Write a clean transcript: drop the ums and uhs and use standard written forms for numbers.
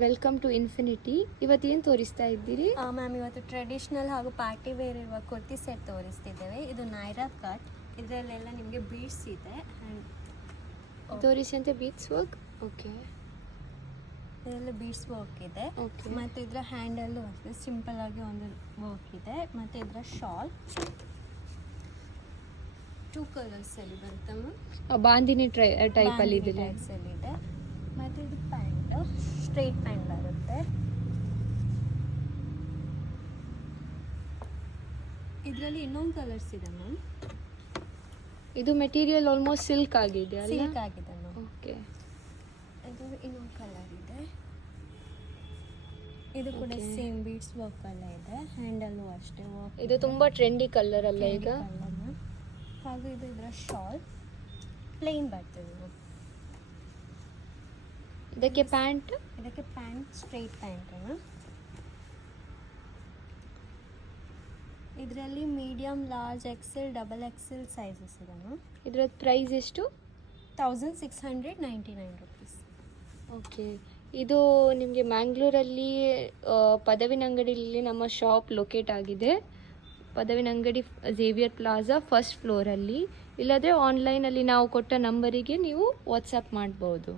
Welcome to infinity. ಇವತ್ತೇನು ತೋರಿಸ್ತಾ ಇದ್ದೀರಿ? ಮ್ಯಾಮ್ ಇವತ್ತು ಟ್ರೆಡಿಷ್ನಲ್ ಹಾಗೂ ಪಾರ್ಟಿ ವೇರ್ ಇರುವ ಕುರ್ತಿ ಸೆಟ್ ತೋರಿಸ್ತಿದ್ದೇವೆ. ಇದು ನೈರಾ ಕಟ್, ಇದರಲ್ಲೆಲ್ಲ ನಿಮಗೆ ಬೀಡ್ಸ್ ಇದೆ. ತೋರಿಸಿ ಅಂತ ಬೀಡ್ಸ್ ವರ್ಕ್. ಓಕೆ, ಇದರಲ್ಲಿ ಬೀಡ್ಸ್ ವರ್ಕ್ ಇದೆ. ಓಕೆ, ಮತ್ತು ಇದರ ಹ್ಯಾಂಡಲ್ಲು ಅಷ್ಟೇ ಸಿಂಪಲ್ ಆಗಿ ಒಂದು ವರ್ಕ್ ಇದೆ. ಮತ್ತು ಇದರ ಶಾಲ್ 2 ಕಲರ್ಸಲ್ಲಿ ಬರುತ್ತೆ ಮ್ಯಾಮ್. ಬಾಂದಿನಿ ಟೈಪಲ್ಲಿ ಇದೆ. ಇದೆ. ಮತ್ತು ಇದು ಪ್ಯಾಂಟ್, ಸ್ಟ್ರೈಟ್ ಪ್ಯಾಂಟ್ ಬರುತ್ತೆ. ಇದರಲ್ಲಿ ಇನ್ನೊಂದು ಕಲರ್ಸ್ ಇದೆ ಮ್ಯಾಮ್. ಇದು ಮೆಟೀರಿಯಲ್ ಆಲ್ಮೋಸ್ಟ್ ಸಿಲ್ಕ್ ಆಗಿದೆ ಅಲ್ಲ? ಸಿಲ್ಕ್ ಆಗಿದೆ ಮ್ಯಾಮ್. ಓಕೆ, ಇದು ಇನ್ನೊಂದು ಕಲರ್ ಇದೆ. ಇದು ಕೂಡ ಸೇಮ್ ಬೀಡ್ಸ್ ವರ್ಕ್ ಎಲ್ಲ ಇದೆ. ಹ್ಯಾಂಡಲ್ಲು ಅಷ್ಟೇ ವರ್ಕ್. ಇದು ತುಂಬಾ ಟ್ರೆಂಡಿ ಕಲರ್ ಅಲ್ಲ ಈಗ? ಹಾಗೂ ಇದು ಇದರ ಶಾಲ್ ಪ್ಲೇನ್ ಬರ್ತದೆ ಮ್ಯಾಮ್. ಇದಕ್ಕೆ ಪ್ಯಾಂಟ್ ಸ್ಟ್ರೈಟ್ ಪ್ಯಾಂಟ್ ಮ್ಯಾಮ್. ಇದರಲ್ಲಿ medium, large, XL, double XL sizes ಇದೆ ಮ್ಯಾಮ್. ಇದರ ಪ್ರೈಸ್ ಎಷ್ಟು? 1699 ರುಪೀಸ್. ಓಕೆ, ಇದು ನಿಮಗೆ ಮ್ಯಾಂಗ್ಳೂರಲ್ಲಿ ಪದವಿನ ಅಂಗಡಿಯಲ್ಲಿ ನಮ್ಮ ಶಾಪ್ ಲೊಕೇಟ್ ಆಗಿದೆ. ಪದವಿನ ಅಂಗಡಿ ಝೇವಿಯರ್ ಪ್ಲಾಜಾ ಫಸ್ಟ್ ಫ್ಲೋರಲ್ಲಿ. ಇಲ್ಲದ್ರೆ ಆನ್ಲೈನಲ್ಲಿ ನಾವು ಕೊಟ್ಟ ನಂಬರಿಗೆ ನೀವು ವಾಟ್ಸಪ್ ಮಾಡ್ಬೋದು.